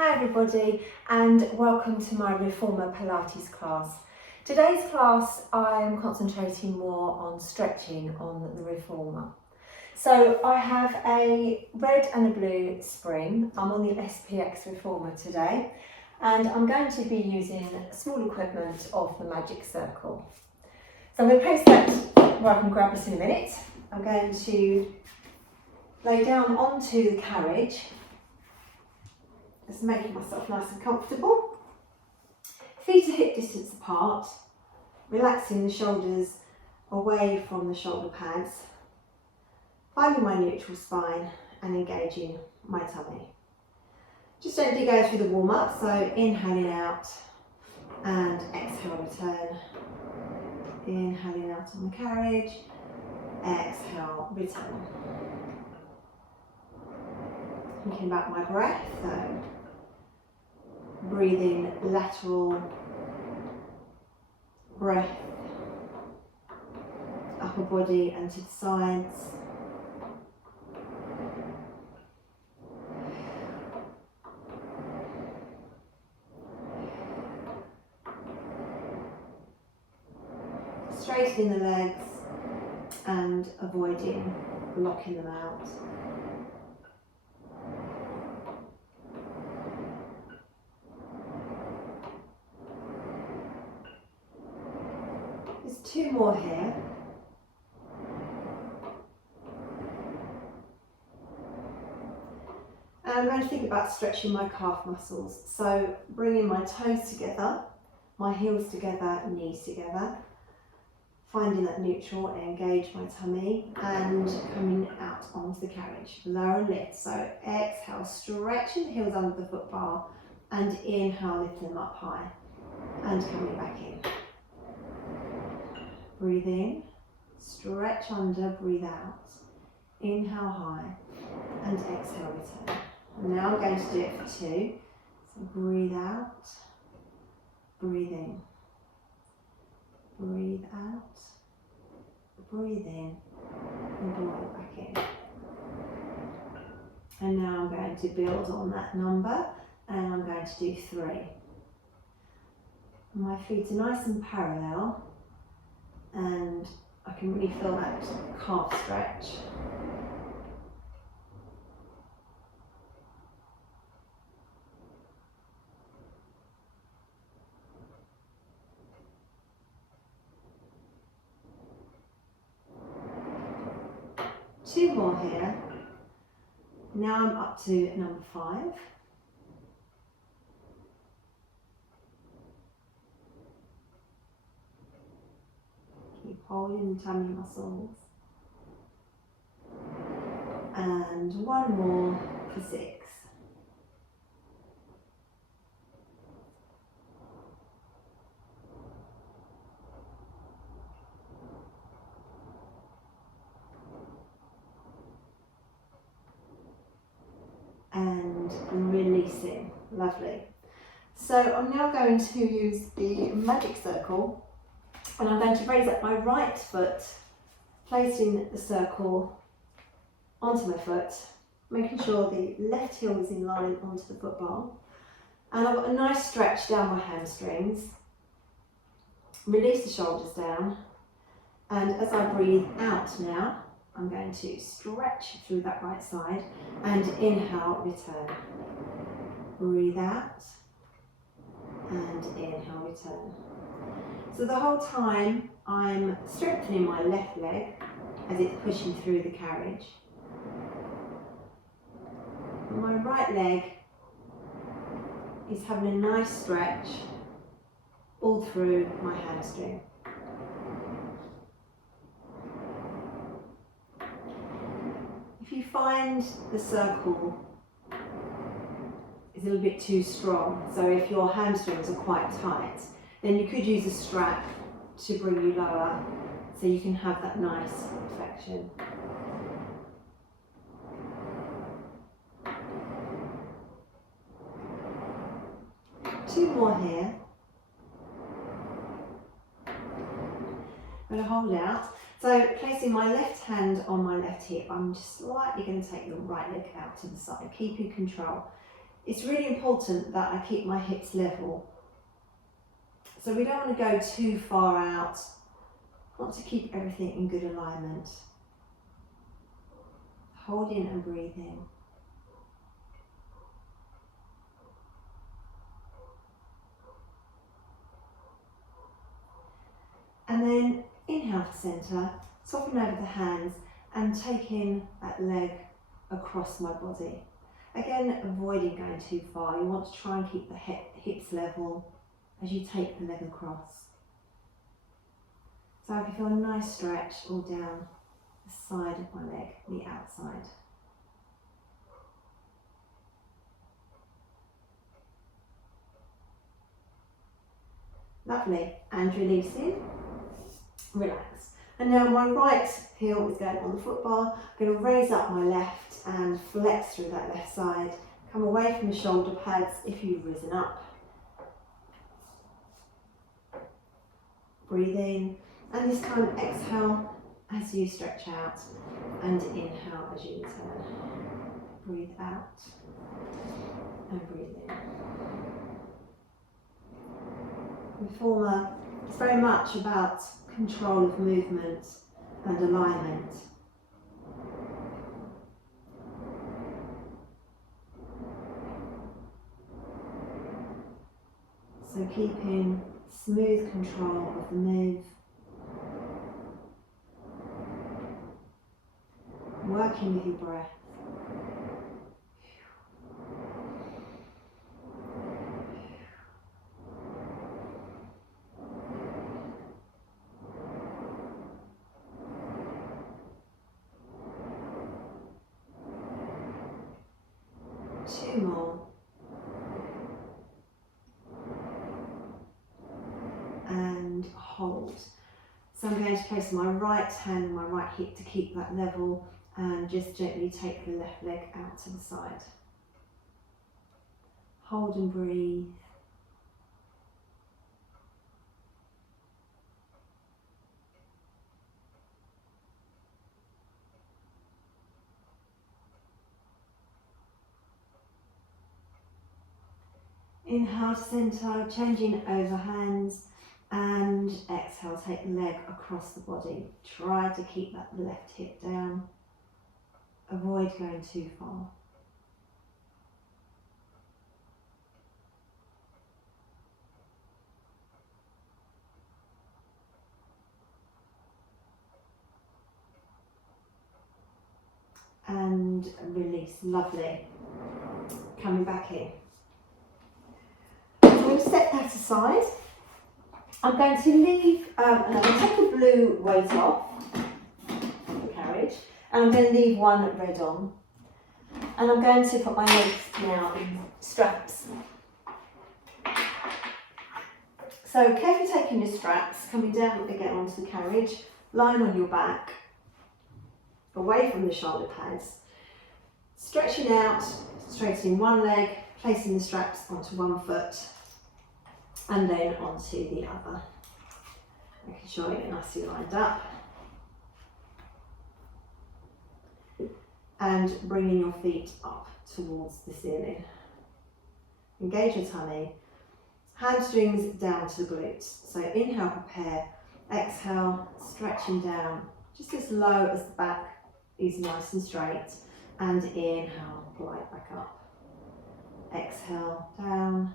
Hi everybody and welcome to my Reformer Pilates class. Today's class I am concentrating more on stretching on the Reformer. So I have a red and a blue spring. I'm on the SPX Reformer today and I'm going to be using small equipment of the Magic Circle. So I'm going to place that where I can grab this in a minute. I'm going to lay down onto the carriage. Just making myself nice and comfortable. Feet are hip distance apart, relaxing the shoulders away from the shoulder pads, finding my neutral spine and engaging my tummy. Just gently go through the warm up, so inhaling out and exhale, return. Inhaling out on the carriage, exhale, return. Thinking about my breath, so breathing lateral breath, upper body and to the sides. Straightening the legs and avoiding locking them out. There's two more here. And I'm going to think about stretching my calf muscles. So bringing my toes together, my heels together, knees together. Finding that neutral, engage my tummy and coming out onto the carriage. Lower and lift. So exhale, stretching the heels under the foot bar and inhale, lift them up high and coming back in. Breathe in, stretch under, breathe out. Inhale high and exhale, return. And now I'm going to do it for two. So breathe out, breathe in. Breathe out, breathe in, and breathe back in. And now I'm going to build on that number, and I'm going to do three. My feet are nice and parallel, and I can really feel that calf stretch. Two more here. Now I'm up to number 5. Keep holding the tummy muscles. And one more for 6. And releasing. Lovely. So I'm now going to use the Magic Circle and I'm going to raise up my right foot, placing the circle onto my foot, making sure the left heel is in line onto the foot bar. And I've got a nice stretch down my hamstrings. Release the shoulders down. And as I breathe out now, I'm going to stretch through that right side and inhale, return. Breathe out and inhale, return. So the whole time I'm strengthening my left leg as it's pushing through the carriage. My right leg is having a nice stretch all through my hamstring. If you find the circle is a little bit too strong, so if your hamstrings are quite tight, then you could use a strap to bring you lower so you can have that nice flexion. Two more here. I'm going to hold out. So placing my left hand on my left hip, I'm just slightly going to take the right leg out to the side, keeping control. It's really important that I keep my hips level. So we don't want to go too far out. I want to keep everything in good alignment. Hold in and breathe in. And then inhale to centre, soften over the hands and taking that leg across my body. Again, avoiding going too far. You want to try and keep the hips level as you take the leg across. So I can feel a nice stretch all down the side of my leg, the outside. Lovely, and releasing, relax. And now my right heel is going on the foot bar. I'm going to raise up my left and flex through that left side. Come away from the shoulder pads if you've risen up. Breathe in, and this time exhale as you stretch out and inhale as you return. Breathe out and breathe in. Reformer is very much about control of movement and alignment. So keeping smooth control of the move, working with your breath. Two more. And hold. So I'm going to place my right hand on my right hip to keep that level and just gently take the left leg out to the side. Hold and breathe. Inhale to centre, changing over hands, and exhale, take the leg across the body. Try to keep that left hip down. Avoid going too far. And release, lovely. Coming back in. So I'm going to set that aside. I'm going to leave, and I'm going to take the blue weight off the carriage, and I'm going to leave one red on. And I'm going to put my legs now in straps. So carefully taking your straps, coming down again onto the carriage, lying on your back, away from the shoulder pads, stretching out, straightening one leg, placing the straps onto one foot, and then onto the other. Making sure you're nicely lined up. And bringing your feet up towards the ceiling. Engage your tummy. Hamstrings down to the glutes. So inhale, prepare. Exhale, stretching down just as low as the back is nice and straight. And inhale, glide back up. Exhale, down.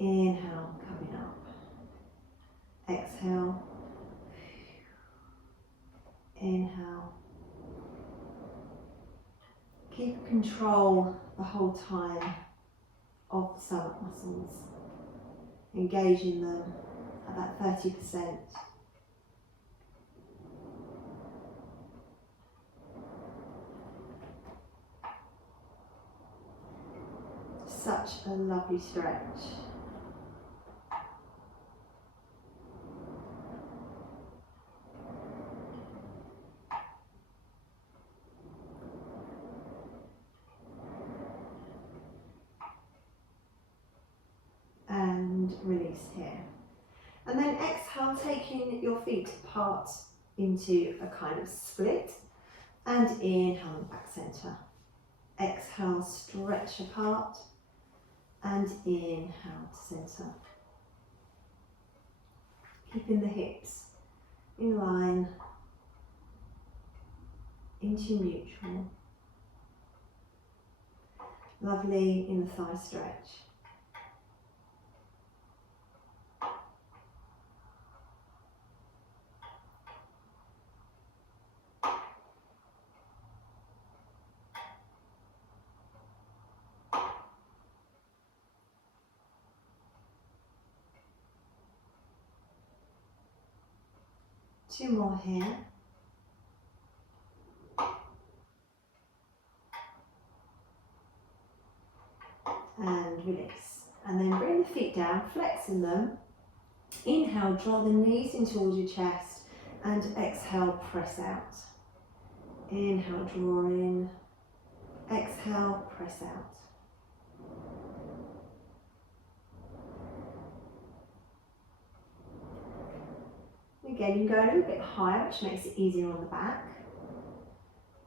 Inhale, coming up. Exhale. Inhale. Keep control the whole time of the stomach muscles. Engaging them at that 30%. Such a lovely stretch. And release here. And then exhale, taking your feet apart into a kind of split. And inhale back centre. Exhale, stretch apart. And inhale to centre. Keeping the hips in line, into neutral. Lovely in the thigh stretch. Two more here. And release. And then bring the feet down, flexing them. Inhale, draw the knees in towards your chest. And exhale, press out. Inhale, draw in. Exhale, press out. Again, you can go a little bit higher, which makes it easier on the back.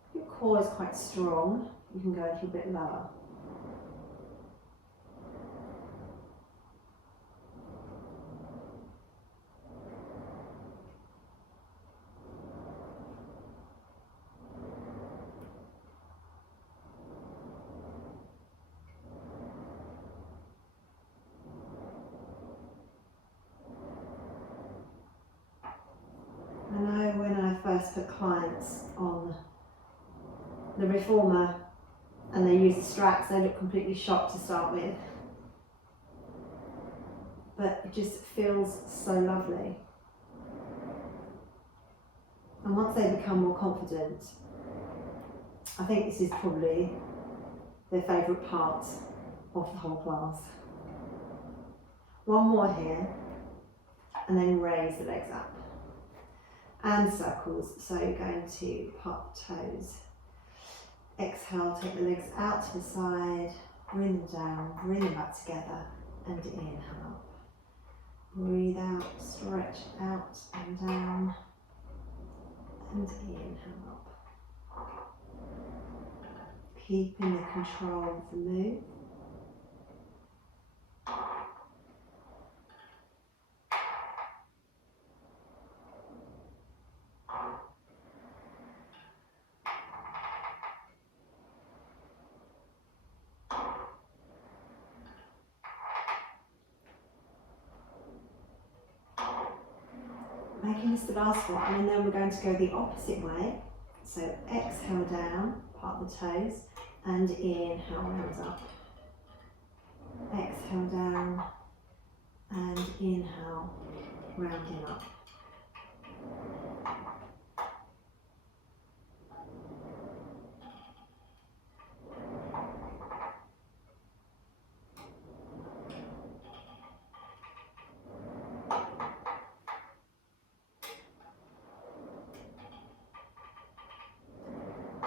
If your core is quite strong, you can go a little bit lower. First put clients on the reformer and they use the straps, they look completely shocked to start with, but it just feels so lovely. And once they become more confident, I think this is probably their favourite part of the whole class. One more here, and then raise the legs up. And circles, so you're going to pop the toes. Exhale, take the legs out to the side, bring them down, bring them back together, and inhale up. Breathe out, stretch out and down, and inhale up. Keeping the control of the move. Making this the last one, and then we're going to go the opposite way. So exhale down, part the toes, and inhale, round up. Exhale down, and inhale, rounding up.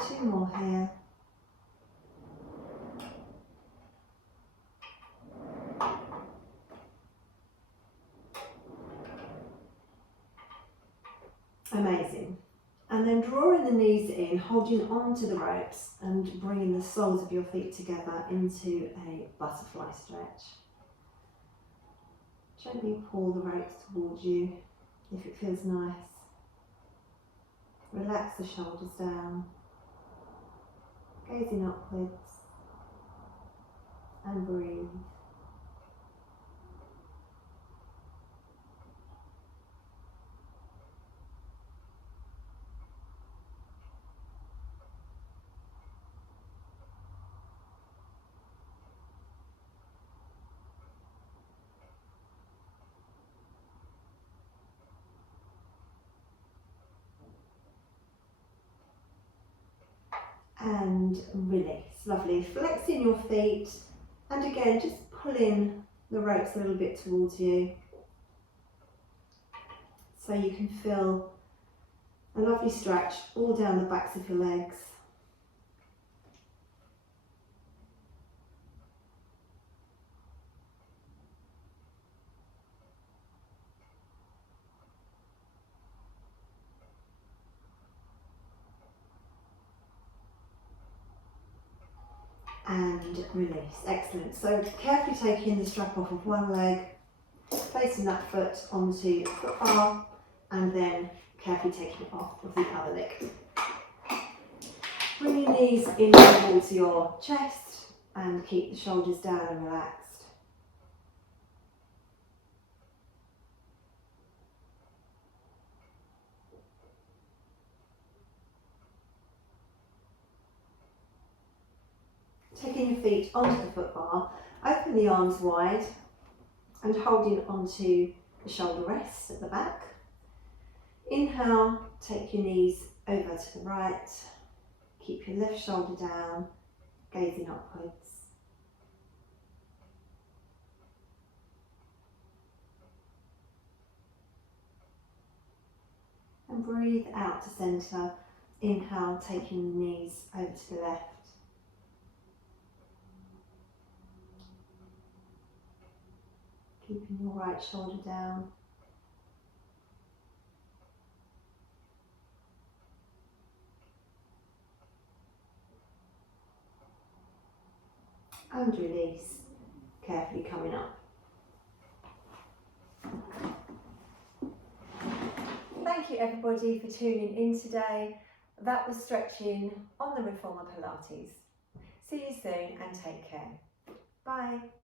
Two more here. Amazing. And then drawing the knees in, holding onto the ropes and bringing the soles of your feet together into a butterfly stretch. Gently pull the ropes towards you if it feels nice. Relax the shoulders down. Gazing upwards and breathe. And release. Lovely. Flexing your feet, and again just pulling the ropes a little bit towards you so you can feel a lovely stretch all down the backs of your legs. and release. Excellent. So carefully taking the strap off of one leg, placing that foot onto the foot bar, and then carefully taking it off of the other leg. Bring your knees in towards your chest and keep the shoulders down and relaxed. Taking your feet onto the foot bar, open the arms wide and holding onto the shoulder rests at the back. Inhale, take your knees over to the right, keep your left shoulder down, gazing upwards. And breathe out to centre. Inhale, taking the knees over to the left. Keeping your right shoulder down. And release, carefully coming up. Thank you everybody for tuning in today. That was stretching on the Reformer Pilates. See you soon and take care. Bye.